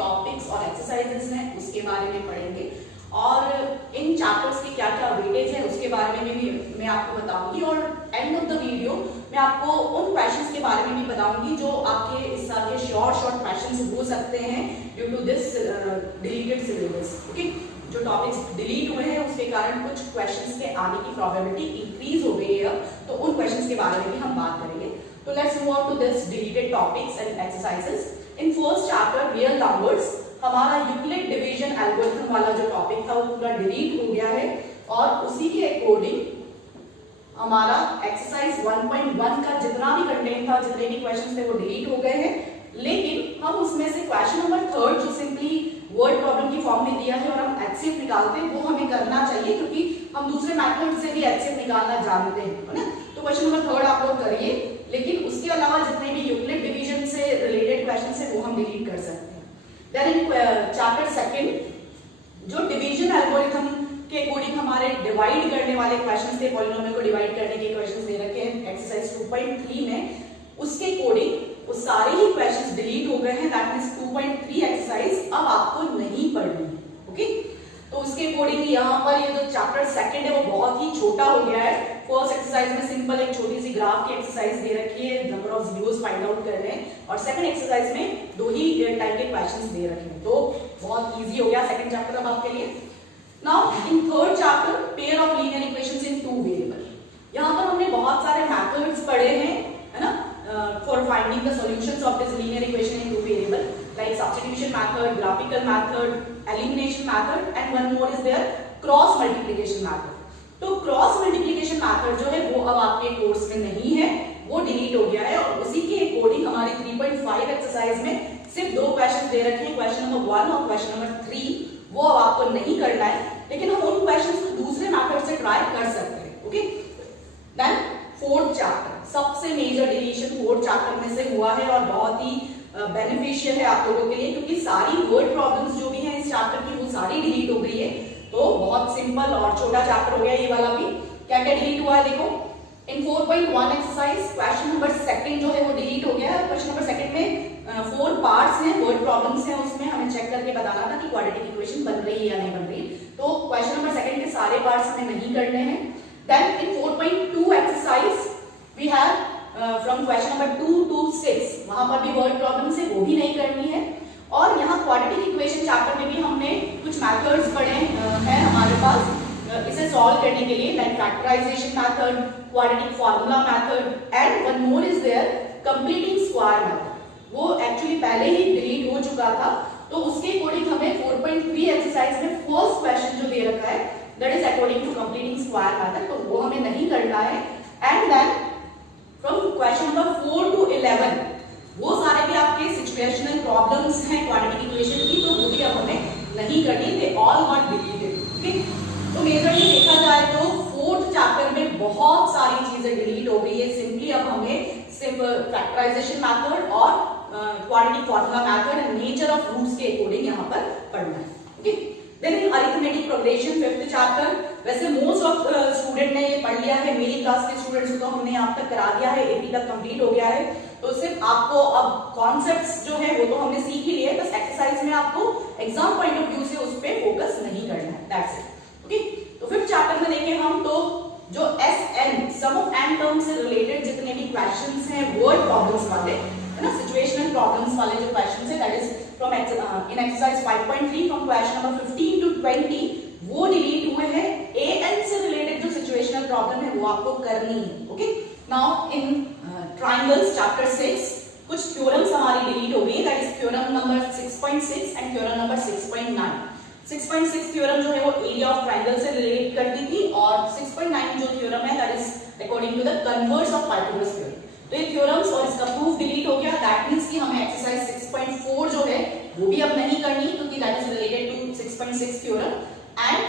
Topics और exercises हैं उसके बारे में पढ़ेंगे और इन चैप्टर्स के क्या क्या वेटेज है उसके बारे में भी मैं आपको बताऊंगी और एंड ऑफ द वीडियो मैं आपको उन क्वेश्चंस के बारे में भी बताऊंगी जो आपके इस साल के शॉर्ट क्वेश्चंस हो सकते हैं due to this deleted syllabus. Okay, जो टॉपिक्स डिलीट हुए हैं उसके कारण कुछ क्वेश्चंस के आने की प्रोबेबिलिटी इंक्रीज हो गई है, तो उन क्वेश्चंस के बारे में भी हम बात करेंगे। तो let's move on to this deleted topics and exercises. In first chapter real numbers हमारा यूक्लिड डिवीजन एल्गोरिथम वाला जो टॉपिक था वो पूरा डिलीट हो गया है और उसी के अकॉर्डिंग हमारा एक्सरसाइज 1.1 का जितना भी कंटेंट था, जितने भी क्वेश्चंस थे वो डिलीट हो गए हैं, लेकिन हम उसमें से क्वेश्चन नंबर 3 जो सिंपली वर्ड प्रॉब्लम की फॉर्म में दिया है और हम एचसीएफ निकालते हैं वो हमें करना चाहिए क्योंकि हम दूसरे मेथड से भी एचसीएफ निकालना जानते हैं, है ना। तो क्वेश्चन नंबर 3 आप लोग करिए, लेकिन उसके अलावा जितने भी यूक्लिड डिवीजन से रिलेटेड क्वेश्चन है वो हम डिलीट कर सकते हैं। देन इन चैप्टर 2 जो डिवीजन एल्गोरिथम के अकॉर्डिंग हमारे डिवाइड करने वाले क्वेश्चंस थे, पॉलिनोमियल को डिवाइड करने के क्वेश्चंस दे रखे हैं एक्सरसाइज 2.3 में, उसके अकॉर्डिंग वो सारे ही क्वेश्चंस डिलीट हो गए हैं। दैट मींस 2.3 एक्सरसाइज अब आपको नहीं पढ़नी है। ओके, तो उसके अकॉर्डिंग यहाँ पर ये जो चैप्टर 2 है वो बहुत ही छोटा हो गया है। फर्स्ट एक्सरसाइज में सिंपल एक छोटी सी ग्राफ की एक्सरसाइज दे रखी है, number of zeros find out करने हैं, और सेकंड एक्सरसाइज में 2 ही टाइप के क्वेश्चंस दे रखे हैं, तो बहुत इजी हो गया सेकंड चैप्टर अब आपके लिए। Now in third chapter pair of linear equations in 2 variable, यहाँ पर हमने बहुत सारे मेथड्स पढ़े हैं, है ना, for finding the solutions of this linear equation in 2 variable, like substitution method, graphical method, elimination method and one more is there cross multiplication method. तो क्रॉस मल्टीप्लिकेशन मेथड जो है वो अब आपके कोर्स में नहीं है, वो डिलीट हो गया है और उसी के अकॉर्डिंग हमारी 3.5 एक्सरसाइज में सिर्फ 2 क्वेश्चन दे रखे हैं, क्वेश्चन नंबर 1 और क्वेश्चन नंबर 3, वो अब आपको नहीं करना है, लेकिन हम उन क्वेश्चंस को दूसरे मेथड से ट्राई कर सकते हैं। ओके, देन फोर्थ चैप्टर सबसे मेजर डिलीशन फोर्थ चैप्टर में से हुआ है और बहुत ही बेनिफिशियल है आप लोगों के लिए क्योंकि सारी वर्ड प्रॉब्लम्स जो भी हैं इस चैप्टर की वो सारी डिलीट हो गई है। तो बहुत सिंपल और छोटा चैप्टर हो गया ये वाला भी। क्या क्या डिलीट हुआ है देखो, इन 4.1 एक्सरसाइज क्वेश्चन नंबर 2 जो है वो डिलीट हो गया है। क्वेश्चन नंबर 2 में 4 पार्ट्स हैं, वर्ड प्रॉब्लम्स हैं, उसमें हमें चेक करके बताना था कि क्वाड्रेटिक इक्वेशन बन रही है या नहीं बन रही, तो क्वेश्चन नंबर 2 के सारे पार्ट्स हमें नहीं करने हैं। Then in 4.2 exercise we have from question number 2 to 6, वहां पर भी वर्ड प्रॉब्लम्स है वो भी नहीं करनी है। और यहाँ क्वाड्रेटिक इक्वेशन चैप्टर में भी हमने कुछ मेथड्स पढ़े हैं हमारे पास इसे सॉल्व करने के लिए, like factorization method, quadratic formula method and one more is there completing square method. वो एक्चुअली पहले ही डिलीट हो चुका था, तो उसके अकॉर्डिंग हमें 4.3 एक्सरसाइज में फर्स्ट क्वेश्चन जो दे रखा है that is according to completing square method, तो वो हमें नहीं करना है। And then from question number 4 to 11 वो सारे भी आपके सिचुएशनल प्रॉब्लम्स हैं क्वाड्रेटिक इक्वेशन की, तो वो भी अब हमें नहीं करनी, they all got deleted. Okay, तो मेजरली देखा जाए तो फोर्थ चैप्टर में बहुत सारी चीजें डिलीट हो गई है। सिंपली अब हमें सिर्फ फैक्टराइजेशन मेथड और quadratic formula method and nature of roots के अकॉर्डिंग यहाँ पर पढ़ना है। Okay, then in arithmetic progression 5th chapter, वैसे मोस्ट ऑफ स्टूडेंट ने ये पढ़ लिया है, मेरी क्लास के स्टूडेंट्स को तो हमने यहाँ तक करा दिया है, 80 तक कंप्लीट हो गया है, तो सिर्फ आपको अब कॉन्सेप्ट्स जो है वो तो हमने सीख ही लिए, बस एक्सरसाइज में आपको एग्जाम पॉइंट ऑफ व्यू से उस पर फोकस नहीं करना है, दैट्स इट। ओके, तो 5th चैप्टर में देखें हम तो जो SN sum of n terms से रिलेटेड जितने भी क्वेश्चंस हैं वर्ड प्रॉब्लम्स वाले, है ना, सिचुएशनल प्रॉब्लम्स वाले जो क्वेश्चंस है that is from in exercise 5.3 from question number 15 to 20 वो डिलीट हुए हैं। AN से रिलेटेड जो सिचुएशनल प्रॉब्लम है वो आपको करनी है। Okay, now in triangles chapter 6 कुछ थ्योरम्स हमारी डिलीट हो गई, that is theorem number 6.6 and theorem number 6.9। 6.6 theorem जो है वो एरिया ऑफ ट्रायंगल से रिलेट करती थी और 6.9 जो थ्योरम है that is according to the converse of Pythagoras theorem. तो ये थ्योरम्स और इसका प्रूफ डिलीट हो गया, दैट मींस कि हमें एक्सरसाइज 6.4 जो है वो भी अब नहीं करनी क्योंकि that is related to 6.6 theorem. And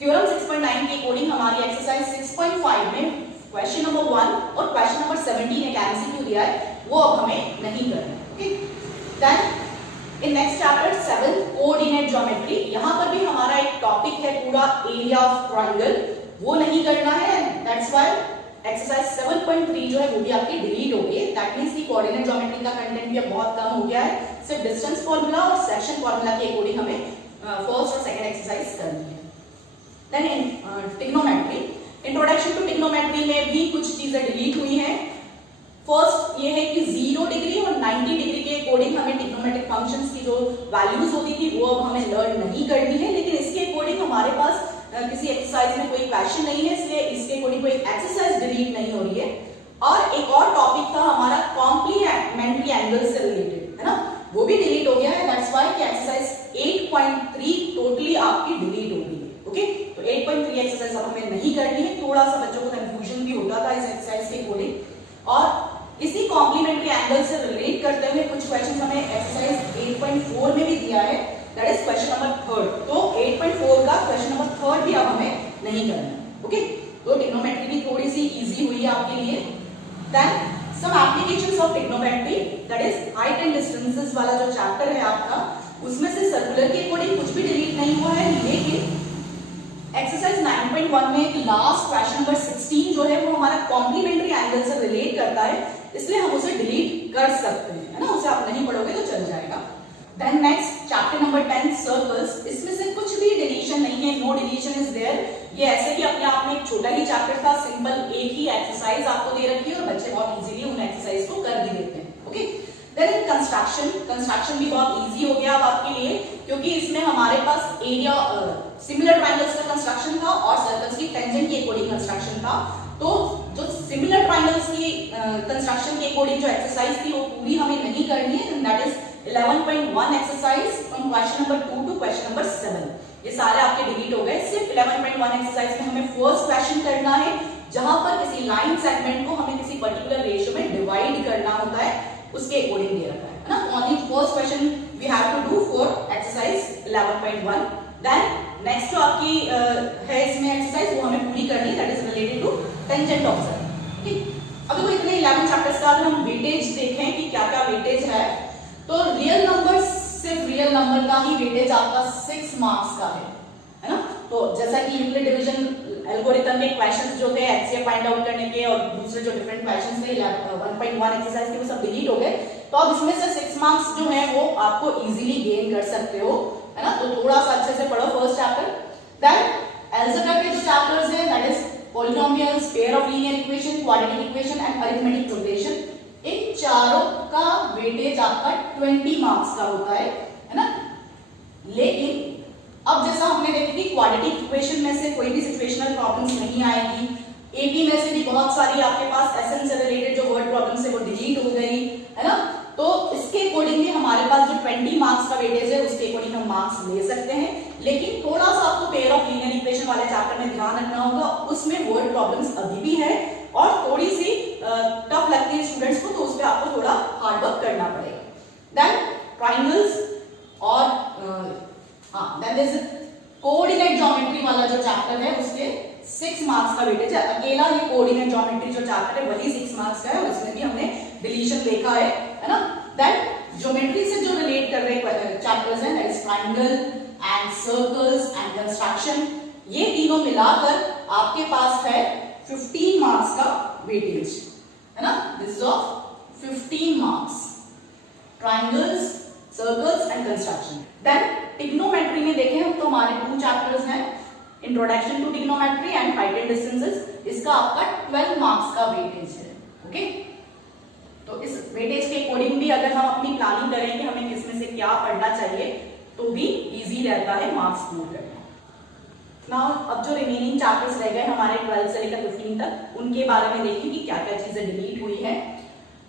theorem 6.9 के अकॉर्डिंग हमारी एक्सरसाइज 6.5 में क्वेश्चन नंबर 1 और क्वेश्चन नंबर 17 एक एमसीक्यू दिया है, वो अब हमें नहीं करना। Okay, then in next chapter 7 coordinate geometry, यहां पर भी हमारा एक टॉपिक है पूरा एरिया ऑफ ट्रायंगल, वो नहीं करना है, दैट्स व्हाई एक्सरसाइज 7.3 जो है वो भी आपकी डिलीट हो गई है। दैट मींस कि कोऑर्डिनेट ज्योमेट्री का कंटेंट भी अब बहुत कम हो गया है, सिर्फ डिस्टेंस फॉर्मूला और सेक्शन फॉर्मूला के अकॉर्डिंग हमें फर्स्ट और सेकंड एक्सरसाइज करनी है। Then trigonometry, introduction to trigonometry में भी कुछ चीजें डिलीट हुई हैं। फर्स्ट ये है कि 0 डिग्री और 90 डिग्री के अकॉर्डिंग हमें ट्रिग्नोमेट्रिक फंक्शंस की जो वैल्यूज होती थी वो अब हमें लर्न नहीं करनी है, लेकिन इसके अकॉर्डिंग हमारे पास किसी एक्सरसाइज में कोई क्वेश्चन नहीं है, इसलिए इसके अकॉर्डिंग कोई एक्सरसाइज डिलीट नहीं हो रही है। और एक और टॉपिक था हमारा कॉम्प्लीमेंट्री एंगल से रिलेटेड, है ना, वो भी डिलीट हो गया है। दैट्स व्हाई कि एक्सरसाइज 8.3 टोटली आपकी डिलीट हो गई है। ओके, तो 8.3 एक्सरसाइज अब हमें नहीं करनी है। थोड़ा सा बच्चों को कंफ्यूजन भी होता था इस एक्सरसाइज के अकॉर्डिंग। और इसी कॉम्प्लीमेंट्री एंगल से रिलेट करते हुए कुछ क्वेश्चन हमें एक्सरसाइज 8.4 में भी दिया है, दैट इज क्वेश्चन नंबर 3। तो 8.4 का क्वेश्चन नंबर 3 भी अब हमें नहीं करना है। ओके, तो ट्रिग्नोमेट्री भी थोड़ी सी इजी हुई है आपके लिए। Then some applications of trigonometry, that is height and distances वाला जो चैप्टर है आपका, उसमें से सर्कुलर के अकॉर्डिंग कुछ भी डिलीट नहीं हुआ है, लेकिन एक्सरसाइज 9.1 में लास्ट क्वेश्चन नंबर 16 जो है वो हमारा कॉम्प्लीमेंट्री एंगल से रिलेट करता है, इसलिए हम उसे डिलीट कर सकते हैं, है ना, उसे आप नहीं पढ़ोगे तो चल जाएगा। Then next chapter number 10 circles, इसमें से कुछ भी डिलीशन नहीं है, नो डिलीशन इज देयर। ये ऐसे ही अपने आप में एक छोटा ही चैप्टर था, सिंपल एक ही एक्सरसाइज आपको दे रखी है और बच्चे बहुत इजीली उन एक्सरसाइज को कर भी देते हैं। ओके, देन कंस्ट्रक्शन भी बहुत इजी हो गया अब आपके लिए, क्योंकि इसमें हमारे पास एरिया सिमिलर ट्रायंगल्स का कंस्ट्रक्शन था और सर्कल्स की टेंजेंट के अकॉर्डिंग कंस्ट्रक्शन था। तो जो सिमिलर ट्रायंगल्स की कंस्ट्रक्शन के अकॉर्डिंग जो एक्सरसाइज थी वो पूरी हमें नहीं करनी है, that is 11.1 exercise from question number 2 to question number 7। ये सारे आपके डिलीट हो गए। सिर्फ 11.1 एक्सरसाइज में हमें फर्स्ट क्वेश्चन करना है, जहां पर किसी लाइन सेगमेंट को हमें किसी पर्टिकुलर रेशियो में डिवाइड करना होता है, उसके अकॉर्डिंग दे रखा है ना। Only first question we have to do for exercise 11.1। Then next जो आपकी है इसमें एक्सरसाइज वो हमें पूरी करनी है, that is related to tangent of circle. ठीक, अभी तो इतने 11 चैप्टर्स का अगर हम वेटेज देखें कि क्या क्या वेटेज है, तो रियल नंबर, सिर्फ रियल नंबर का ही वेटेज आपका 6 मार्क्स का है ना। तो जैसा कि यूक्लिड डिवीजन एल्गोरिथम के क्वेश्चंस जो थे एक्सए फाइंड आउट करने के और दूसरे जो डिफरेंट क्वेश्चंस थे 1.1 एक्सरसाइज के वो सब डिलीट हो गए, तो अब इसमें से 6 मार्क्स जो है वो आपको इजीली गेन कर सकते हो, है ना। तो थोड़ा सा अच्छे से पढ़ो फर्स्ट चैप्टर। देन अलजेब्रा के जो चैप्टर्स हैं, that is polynomials, pair of linear equation, quadratic equation and arithmetic progression, इन चारों का वेटेज आपका 20 मार्क्स का होता है ना। लेकिन अब जैसा हमने देखी कि क्वाड्रेटिक इक्वेशन में से कोई भी सिचुएशनल प्रॉब्लम्स नहीं आएगी, एपी में से भी बहुत सारी आपके पास एसएन से रिलेटेड जो वर्ड प्रॉब्लम्स है वो डिलीट हो गई, है ना। तो इसके अकॉर्डिंगली हमारे पास जो 20 मार्क्स का वेटेज है उसके अकॉर्डिंग हम मार्क्स ले सकते हैं, लेकिन थोड़ा सा आपको पेयर ऑफ लीनियर इक्वेशन वाले चैप्टर में ध्यान रखना होगा, उसमें वर्ड प्रॉब्लम्स अभी भी है और थोड़ी सी टफ लगती है स्टूडेंट्स को, तो उस पर आपको थोड़ा हार्ड वर्क करना पड़ेगा। देन ट्राइंगल्स और देन दिस कोऑर्डिनेट ज्योमेट्री वाला जो चैप्टर है उसके 6 मार्क्स का वेटेज है। अकेला ये कोऑर्डिनेट ज्योमेट्री जो चैप्टर है वही 6 मार्क्स का है और इसमें भी हमने डिलीशन देखा है ना। देन ज्योमेट्री से जो रिलेट कर रहे चैप्टर्स हैं, that is triangle and circles and construction, ये तीनों मिलाकर आपके पास है 15 मार्क्स का वेटेज, है ना। This is of 15 marks, triangles, circles and construction. Then trigonometry में देखें हम तो हमारे 2 चैप्टर्स हैं, introduction to trigonometry and height and distances, इसका आपका 12 मार्क्स का वेटेज है। ओके, तो इस वेटेज के अकॉर्डिंग भी अगर हम अपनी प्लानिंग करें कि हमें किसमें से क्या पढ़ना चाहिए तो भी इजी रहता है मार्क्स स्कोर करना। नाउ अब जो रिमेनिंग चैप्टर्स रह गए हमारे 12 से लेकर 15 तक, उनके बारे में देखिए कि क्या क्या चीजें डिलीट हुई है।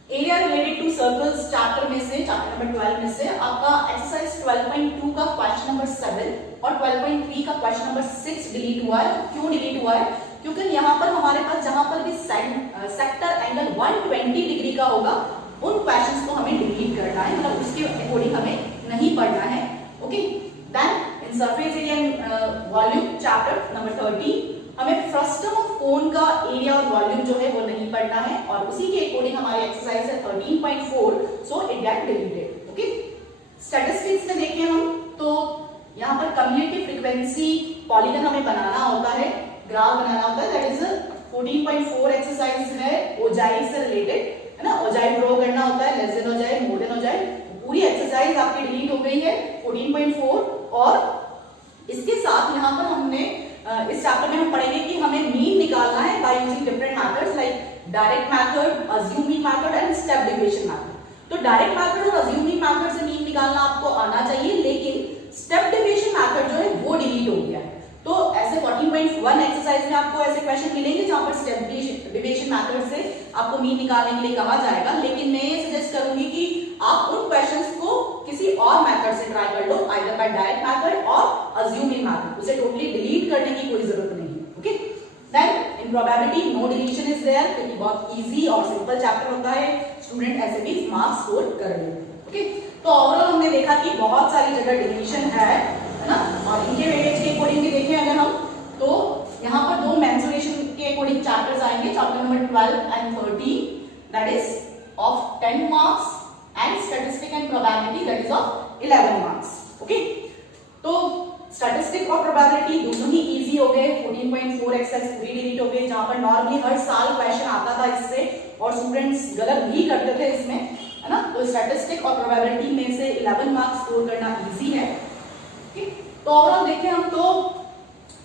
Area related to circles chapter में से, चैप्टर नंबर 12 में से आपका एक्सरसाइज 12.2 का क्वेश्चन नंबर 7 और 12.3 का क्वेश्चन नंबर 6 डिलीट हुआ है। क्यों डिलीट हुआ है? क्योंकि यहाँ पर हमारे पास जहां पर भी सेक्टर एंगल 120 डिग्री का होगा उन क्वेश्चंस को हमें डिलीट करना है, मतलब उसके अकॉर्डिंग हमें नहीं पढ़ना है। Okay, then in surface area and volume chapter number 13 हमें फ्रस्टम ऑफ कोन का एरिया और वॉल्यूम जो है वो नहीं पढ़ना है और उसी के अकॉर्डिंग हमारी एक्सरसाइज है 13.4, so it get deleted. Okay, statistics में देखें हम तो यहाँ पर कम्युलेटिव फ्रीक्वेंसी पॉलीगन हमें बनाना होता है, ग्राफ बनाना होता है, दैट इज 14.4 एक्सरसाइज है ओजाई से रिलेटेड, है ना। ओजाई ड्रॉ करना होता है, लेस देन हो जाए, मोर देन हो जाए, पूरी एक्सरसाइज आपकी डिलीट हो गई है 14.4। और इसके साथ यहाँ पर हमने इस चैप्टर में हम पढ़ेंगे कि हमें मीन निकालना है by using different methods like direct method, assuming method and step deviation method. तो डायरेक्ट मेथड और अज्यूमिंग मेथड से मीन निकालना आपको आना चाहिए, लेकिन स्टेप डिविएशन मेथड जो है वो डिलीट हो गया है। तो ऐसे 14.1 एक्सरसाइज में आपको ऐसे क्वेश्चन मिलेंगे जहां पर स्टेप डिविएशन मेथड से आपको मीन निकालने के लिए कहा जाएगा, लेकिन मैं ये सजेस्ट करूंगी कि आप उन क्वेश्चंस को किसी और मेथड से ट्राई कर लो, आइदर बाय डायरेक्ट मेथड और अज्यूमिंग मेथड। उसे टोटली डिलीट करने की कोई जरूरत नहीं है। Okay, then in probability no deletion is there, क्योंकि बहुत इजी और सिंपल चैप्टर होता है, स्टूडेंट ऐसे भी मार्क्स स्कोर कर लेते हैं। ओके, तो ओवरऑल हमने देखा कि बहुत सारी जगह डिलीशन है ना, और इनके वेटेज के अकॉर्डिंग भी देखें अगर हम, तो यहाँ पर दो मेंसुरेशन के अकॉर्डिंग चैप्टर्स आएंगे, chapter number 12 and 13 that is of 10 marks and statistic and probability that is of 11 marks. Okay, तो स्टैटिस्टिक और प्रोबेबिलिटी दोनों ही इजी हो गए। 14.4 एक्सरसाइज पूरी डिलीट हो गई, जहां पर नॉर्मली हर साल क्वेश्चन आता था इससे और स्टूडेंट्स गलत भी करते थे इसमें, है ना। तो स्टैटिस्टिक और प्रोबेबिलिटी में से 11 मार्क्स स्कोर करना इजी है। तो ओवरऑल देखें हम तो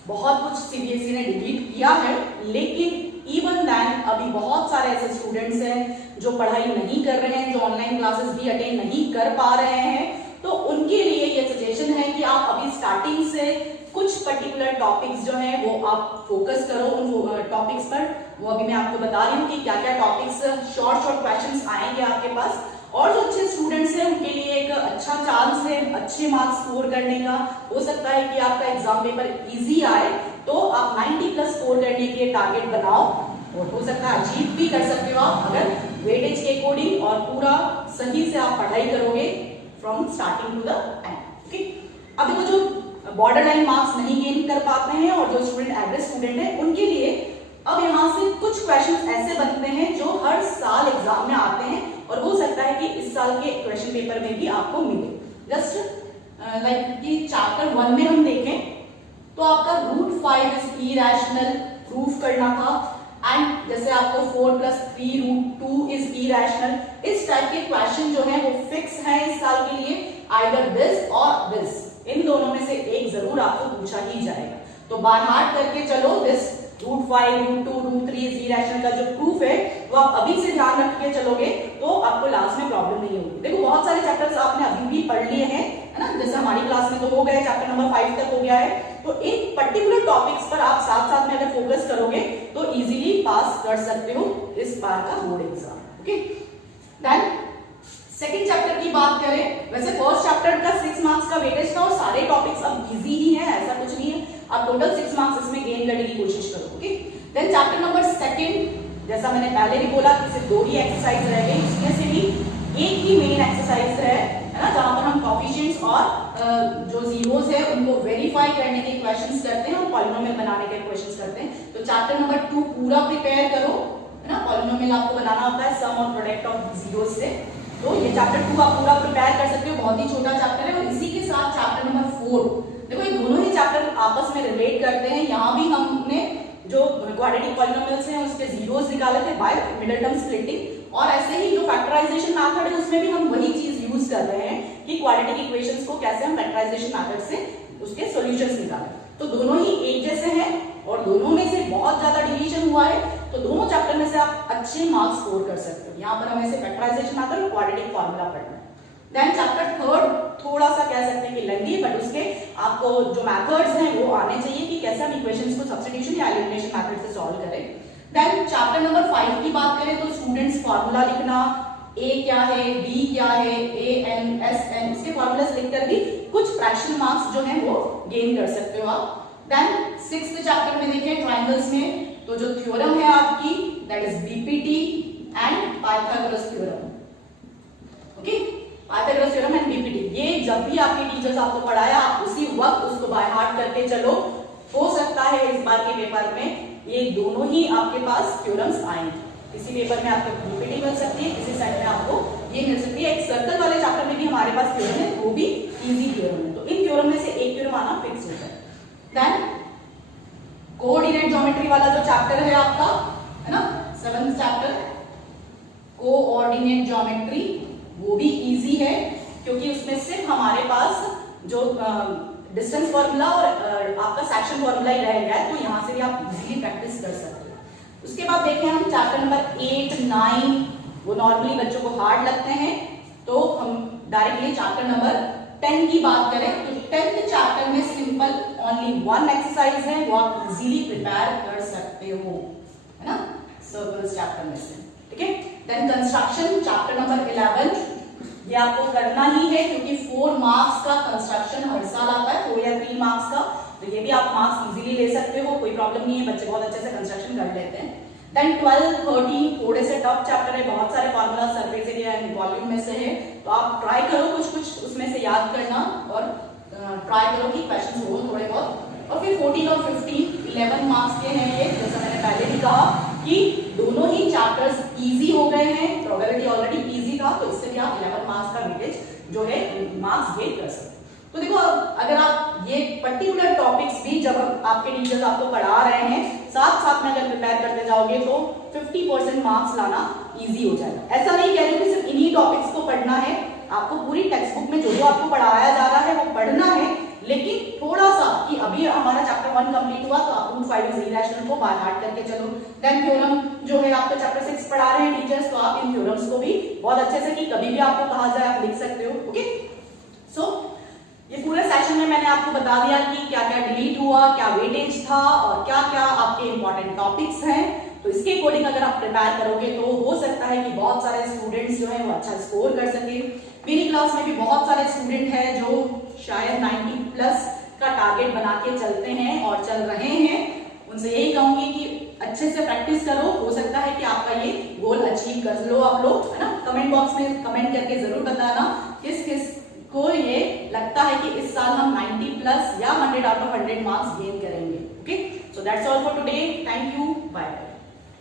बहुत कुछ सीबीएसई ने डिलीट किया है, लेकिन इवन दैन अभी बहुत सारे ऐसे स्टूडेंट्स हैं जो पढ़ाई नहीं कर रहे हैं, जो ऑनलाइन क्लासेस भी अटेंड नहीं कर पा रहे हैं। तो उनके लिए ये सजेशन है कि आप अभी स्टार्टिंग से कुछ पर्टिकुलर टॉपिक्स जो हैं वो आप फोकस करो उन टॉपिक्स पर। वो अभी मैं आपको बता रही हूँ कि क्या क्या टॉपिक्स शॉर्ट क्वेश्चंस आएंगे आपके पास, और जो अच्छे स्टूडेंट्स हैं उनके लिए एक अच्छा चांस है अच्छे मार्क्स स्कोर करने का। हो सकता है कि आपका एग्जाम पेपर इजी आए तो आप 90+ स्कोर करने के लिए टारगेट बनाओ, और हो सकता है अचीव भी कर सकते हो आप अगर वेटेज के अकॉर्डिंग और पूरा सही से आप पढ़ाई करोगे from starting to the end. Okay, अब देखो जो बॉर्डर लाइन मार्क्स नहीं गेन कर पाते हैं और जो स्टूडेंट एवरेज स्टूडेंट है उनके लिए अब यहाँ से कुछ क्वेश्चंस ऐसे बनते हैं जो हर साल एग्जाम में आते हैं, और हो सकता है कि इस साल के क्वेश्चन पेपर में भी आपको मिले। जस्ट लाइक कि चैप्टर 1 में हम देखें तो आपका रूट 5 इज इरेशनल प्रूफ करना था, एंड जैसे आपको 4+3 रूट 2 इज इरेशनल। इस टाइप के क्वेश्चन जो है वो फिक्स है इस साल के लिए, आइदर दिस और दिस, इन दोनों में से एक जरूर आपको पूछा ही जाएगा। तो बार हार्ड करके चलो, this root 5 root 2 root 3 irrational का जो प्रूफ है वो आप अभी से ध्यान रख के चलोगे तो आपको लास्ट में प्रॉब्लम नहीं होगी। देखो बहुत सारे चैप्टर्स आपने अभी भी पढ़ लिए हैं, है ना, जैसे हमारी क्लास में तो हो गए, चैप्टर नंबर 5 तक हो गया है। तो इन पर्टिकुलर टॉपिक्स पर आप साथ साथ में अगर फोकस करोगे तो इजीली पास कर सकते हो इस बार का board exam. Okay, then second chapter की बात करें, वैसे फर्स्ट चैप्टर का 6 मार्क्स का वेटेज था और सारे टॉपिक्स अब इजी ही हैं, ऐसा कुछ नहीं है। आप टोटल 6 मार्क्स इसमें गेन करने की कोशिश करो। ओके, देन चैप्टर नंबर 2, जैसा मैंने पहले भी बोला कि सिर्फ 2 ही एक्सरसाइज रह गई, उसमें से भी एक ही मेन एक्सरसाइज है ना, जहां पर हम कोएफिशिएंट्स और जो जीरोस है उनको वेरीफाई करने के क्वेश्चंस करते हैं और पॉलिनोमियल बनाने के क्वेश्चंस करते हैं। तो चैप्टर नंबर 2 पूरा प्रिपेयर करो, है ना। पॉलिनोमियल आपको बनाना होता है सम और प्रोडक्ट ऑफ जीरोस से, तो ये चैप्टर 2 आप पूरा प्रिपेयर कर सकते हो, बहुत ही छोटा चैप्टर है। और इसी के साथ चैप्टर नंबर 4, देखो ये दोनों ही चैप्टर आपस में रिलेट करते हैं। यहाँ भी हमने जो क्वाड्रेटिक पॉलिनोमियल्स हैं उसके जीरोस निकाले थे बाय मिडिल टर्म स्प्लिटिंग, और ऐसे ही जो फैक्टराइजेशन मेथड है उसमें भी हम वही चीज यूज कर रहे हैं कि क्वाड्रेटिक इक्वेशंस को कैसे हम फैक्टराइजेशन मेथड से उसके सॉल्यूशंस निकालें। तो दोनों ही एक जैसे हैं और दोनों में से बहुत ज्यादा डिवीजन हुआ है, तो दोनों चैप्टर में से आप अच्छे मार्क्स स्कोर कर सकते हो। यहाँ पर हमें से फैक्टराइजेशन मेथड और क्वाड्रेटिक फार्मूला पढ़ना है। देन चैप्टर 3 थोड़ा सा कह सकते हैं कि लेंथी है, बट उसके आपको जो मेथड्स हैं वो आने चाहिए कि कैसे हम इक्वेशंस को सब्स्टिट्यूशन या एलिमिनेशन मेथड से सॉल्व करें। देन चैप्टर नंबर 5 की बात करें तो स्टूडेंट्स फार्मूला लिखना, ए क्या है, बी क्या है, ए एन एस एन, इसके फार्मूलास लिखकर भी कुछ फ्रैक्शन मार्क्स जो है वो गेन कर सकते हो आप। देन 6th चैप्टर में देखें ट्रायंगल्स में, तो जो थ्योरम है आपकी that is BPT and Pythagoras theorem. Okay, Pythagoras theorem and BPT, ये जब भी आपके टीचर्स आपको पढ़ाया आप उसी वक्त उसको बाय हार्ट करके चलो। हो सकता है इस बार के पेपर में ये दोनों ही आपके पास थ्योरम्स आएंगे, किसी पेपर में आपको बीपीटी मिल सकती है, किसी साइड में आपको ये मिल सकती है। एक सर्कल वाले चैप्टर में भी हमारे पास थ्योरम है, वो भी इजी थ्योरम है, तो इन थ्योरम में से एक थ्योरम आना फिक्स होता है। देन कोऑर्डिनेट ज्योमेट्री वाला जो चैप्टर है आपका, है ना, 7th चैप्टर कोऑर्डिनेट ज्योमेट्री, वो भी इजी है। क्योंकि उसमें सिर्फ हमारे पास जो डिस्टेंस फॉर्मूला और आपका सेक्शन फॉर्मूला ही रह गया है, तो यहाँ से भी आप इजीली प्रैक्टिस कर सकते हो। उसके बाद देखें हम चैप्टर नंबर 8, 9 वो नॉर्मली बच्चों को हार्ड लगते हैं, तो हम डायरेक्टली चैप्टर नंबर 10 की बात करें तो 10th चैप्टर में सिंपल ओनली 1 एक्सरसाइज है, वो आप इजीली प्रिपेयर कर सकते हो, है ना, सर्कल्स चैप्टर में से, ठीक है। देन कंस्ट्रक्शन चैप्टर नंबर 11, ये आपको करना ही है क्योंकि 4 मार्क्स का कंस्ट्रक्शन हर साल आता है, 4 या 3 मार्क्स का, तो ये भी आप मार्क्स इजीली ले सकते हो, कोई प्रॉब्लम नहीं है, बच्चे बहुत अच्छे से कंस्ट्रक्शन कर लेते हैं। देन 12, 13 थोड़े से टफ चैप्टर है, बहुत सारे formula surface area and volume में से है, तो आप ट्राई करो कुछ उसमें से याद करना और ट्राई करो कि क्वेश्चन हो थोड़े बहुत। और फिर 14 और 15 11 मार्क्स के हैं ये, जैसा मैंने पहले भी कहा कि दोनों ही चैप्टर्स इजी हो गए हैं, प्रोबेबिलिटी ऑलरेडी इजी था, तो इससे भी आप 11 मार्क्स का वेटेज जो है मार्क्स गेन कर सकते हैं। तो देखो अगर आप ये पर्टिकुलर टॉपिक्स भी जब आपके टीचर्स आपको पढ़ा रहे हैं साथ साथ में अगर प्रिपेयर करते जाओगे तो 50% मार्क्स लाना इजी हो जाएगा। ऐसा नहीं कह रही कि सिर्फ इन्हीं टॉपिक्स को पढ़ना है, आपको पूरी टेक्स्ट बुक में जो आपको पढ़ाया जा रहा है वो पढ़ना है, लेकिन थोड़ा सा कि अभी हमारा चैप्टर 1 कंप्लीट हुआ तो आप रूट 5 इज इरेशनल को बाय हार्ट करके चलो। देन थ्योरम जो है आपको चैप्टर 6 पढ़ा रहे हैं टीचर्स, तो आप इन थ्योरम्स को भी बहुत अच्छे से कि कभी भी आपको कहा जाए आप लिख सकते हो। ओके, सो ये पूरे सेशन में मैंने आपको बता दिया कि क्या क्या डिलीट हुआ, क्या वेटेज था और क्या क्या आपके इंपॉर्टेंट टॉपिक्स हैं। तो इसके अकॉर्डिंग अगर आप प्रिपेयर करोगे तो हो सकता है कि बहुत सारे स्टूडेंट्स जो हैं वो अच्छा स्कोर कर सके। मेरी क्लास में भी बहुत सारे स्टूडेंट हैं जो शायद 90 प्लस का टारगेट बना के चलते हैं और चल रहे हैं। उनसे यही कहूंगी कि अच्छे से प्रैक्टिस करो, हो सकता है कि आपका ये गोल अचीव कर लो आप लोग, है ना। कमेंट बॉक्स में कमेंट करके जरूर बताना किस किस को ये लगता है कि इस साल हम 90 प्लस या 100 आउट ऑफ 100 मार्क्स गेन करेंगे। Okay, so that's all for today, thank you, bye bye.